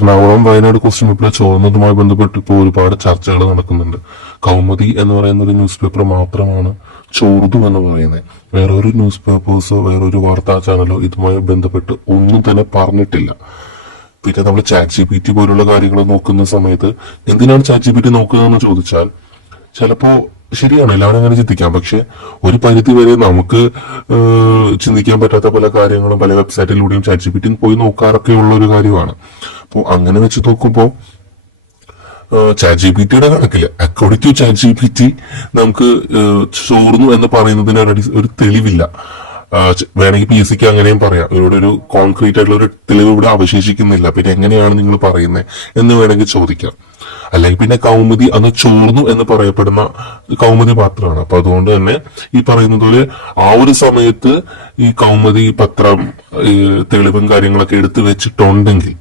Ernakulam Wayanad question paper ചോർന്നതുമായി ബന്ധപ്പെട്ട് ഇപ്പോൾ ഒരുപാട് ചർച്ചകൾ നടക്കുന്നുണ്ട്. കൗമുദി എന്ന് പറയുന്ന ഒരു ന്യൂസ് പേപ്പർ മാത്രമാണ് ചോർന്നു എന്ന് പറയുന്നത്. വേറൊരു ന്യൂസ് പേപ്പേഴ്സോ വേറൊരു വാർത്താ ചാനലോ ഇതുമായി ബന്ധപ്പെട്ട് ഒന്നും തന്നെ പറഞ്ഞിട്ടില്ല. പിന്നെ നമ്മൾ ChatGPT പോലുള്ള കാര്യങ്ങൾ നോക്കുന്ന സമയത്ത് എന്തിനാണ് ChatGPT നോക്കുന്നതെന്ന് ചോദിച്ചാൽ, ചിലപ്പോ ശരിയാണ്, എല്ലാവരും അങ്ങനെ ചിന്തിക്കാം. പക്ഷെ ഒരു പരിധി വരെ നമുക്ക് ചിന്തിക്കാൻ പറ്റാത്ത പല കാര്യങ്ങളും പല വെബ്സൈറ്റിലൂടെയും ChatGPT പോയി നോക്കാറൊക്കെ ഉള്ള ഒരു കാര്യമാണ്. അപ്പോൾ അങ്ങനെ വെച്ച് നോക്കുമ്പോൾ ChatGPT കണക്കില് അക്കോർഡിംഗ് ടു ChatGPT നമുക്ക് ചോർന്നു എന്ന് പറയുന്നതിന് ഒരു തെളിവില്ല. വേണമെങ്കിൽ PSC അങ്ങനെയും പറയാം. ഇവിടെ ഒരു കോൺക്രീറ്റ് ആയിട്ടുള്ള ഒരു തെളിവ് ഇവിടെ അവശേഷിക്കുന്നില്ല. പിന്നെ എങ്ങനെയാണ് നിങ്ങൾ പറയുന്നത് എന്ന് വേണമെങ്കിൽ ചോദിക്കാം. അല്ലെങ്കിൽ പിന്നെ കൗമുദി അന്ന് ചോർന്നു എന്ന് പറയപ്പെടുന്ന കൗമുദി പത്രമാണ്. അപ്പൊ അതുകൊണ്ട് തന്നെ ഈ പറയുന്നത് പോലെ ആ ഒരു സമയത്ത് ഈ കൗമുദി പത്രം തെളിവും കാര്യങ്ങളൊക്കെ എടുത്തു വെച്ചിട്ടുണ്ടെങ്കിൽ,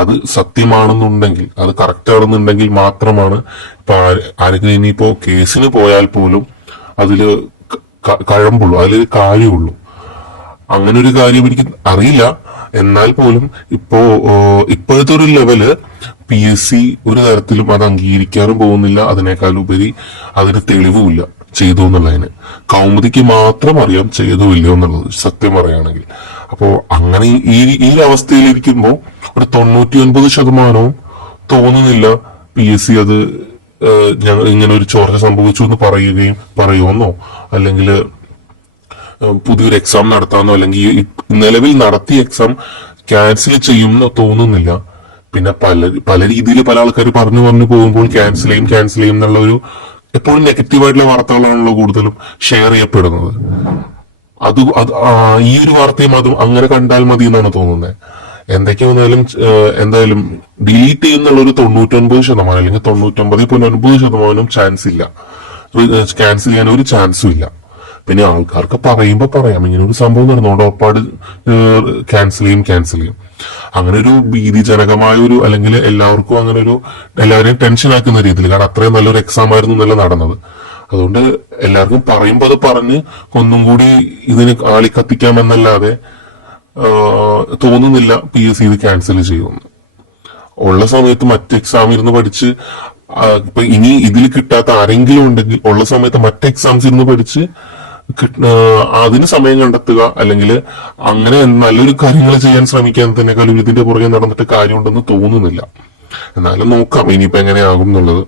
അത് സത്യമാണെന്നുണ്ടെങ്കിൽ, അത് കറക്റ്റ് ആണെന്നുണ്ടെങ്കിൽ മാത്രമാണ് ഇപ്പൊ ആരെങ്കിലും ഇനിയിപ്പോ കേസിന് പോയാൽ പോലും അതില് കഴമ്പുള്ളൂ, അതിലൊരു കാര്യമുള്ളൂ. അങ്ങനെ ഒരു കാര്യം എനിക്ക് അറിയില്ല. എന്നാൽ പോലും ഇപ്പോഴത്തെ ഒരു ലെവല് PSC ഒരു തരത്തിലും അത് അംഗീകരിക്കാനും പോകുന്നില്ല. അതിനേക്കാൾ ഉപരി അതിന് തെളിവുമില്ല ചെയ്തു എന്നുള്ളതിന്. കൗമുദിക്ക് മാത്രം അറിയാം ചെയ്തോ ഇല്ലയോ എന്നുള്ളത്, സത്യം പറയുകയാണെങ്കിൽ. അപ്പോ അങ്ങനെ ഈ അവസ്ഥയിലിരിക്കുമ്പോൾ ഒരു 99% തോന്നുന്നില്ല PSC അത് ഞങ്ങൾ ഇങ്ങനെ ഒരു ചോർച്ച സംഭവിച്ചു എന്ന് പറയുമെന്നോ അല്ലെങ്കിൽ പുതിയൊരു എക്സാം നടത്താമെന്നോ അല്ലെങ്കിൽ നിലവിൽ നടത്തിയ എക്സാം ക്യാൻസൽ ചെയ്യുമെന്നോ തോന്നുന്നില്ല. പിന്നെ പല രീതിയിൽ പല ആൾക്കാർ പറഞ്ഞു പോകുമ്പോൾ ക്യാൻസൽ ചെയ്യും എന്നുള്ള ഒരു എപ്പോഴും നെഗറ്റീവായിട്ടുള്ള വാർത്തകളാണല്ലോ കൂടുതലും ഷെയർ ചെയ്യപ്പെടുന്നത്. ഈ ഒരു വാർത്തയും അതും അങ്ങനെ കണ്ടാൽ മതി എന്നാണ് തോന്നുന്നത്. എന്തൊക്കെ വന്നാലും എന്തായാലും ഡിലീറ്റ് ചെയ്യുന്നുള്ള ഒരു 99% അല്ലെങ്കിൽ 99.9% ചാൻസ് ഇല്ല. ക്യാൻസൽ ചെയ്യാൻ ഒരു ചാൻസും ഇല്ല. പിന്നെ ആൾക്കാർക്ക് പറയുമ്പോ പറയാം ഇങ്ങനെ ഒരു സംഭവം നടന്നുകൊണ്ട് ഉറപ്പാട് ക്യാൻസൽ ചെയ്യും. അങ്ങനെ ഒരു ഭീതിജനകമായ ഒരു, അല്ലെങ്കിൽ എല്ലാവർക്കും അങ്ങനെ ഒരു, എല്ലാവരെയും ടെൻഷൻ ആക്കുന്ന രീതിയിൽ, കാരണം അത്രയും നല്ലൊരു എക്സാം ആയിരുന്നു എന്നല്ല നടന്നത്. അതുകൊണ്ട് എല്ലാവർക്കും പറയുമ്പോ അത് പറഞ്ഞ് ഒന്നും കൂടി ഇതിന് ആളിക്കത്തിക്കാമെന്നല്ലാതെ തോന്നുന്നില്ല PSC ഇത് ക്യാൻസൽ ചെയ്യുമെന്ന്. ഉള്ള സമയത്ത് മറ്റ് എക്സാം ഇരുന്ന് പഠിച്ച് ഇപ്പൊ ഇനി ഇതിൽ കിട്ടാത്ത ആരെങ്കിലും ഉണ്ടെങ്കിൽ ഉള്ള സമയത്ത് മറ്റ് എക്സാംസ് ഇരുന്ന് പഠിച്ച് അതിന് സമയം കണ്ടെത്തുക, അല്ലെങ്കിൽ അങ്ങനെ നല്ലൊരു കാര്യങ്ങൾ ചെയ്യാൻ ശ്രമിക്കാൻ തന്നെക്കാളും ഇതിന്റെ പുറകെ നടന്നിട്ട് കാര്യമുണ്ടെന്ന് തോന്നുന്നില്ല. എന്നാലും നോക്കാം ഇനിയിപ്പോ എങ്ങനെയാകും എന്നുള്ളത്.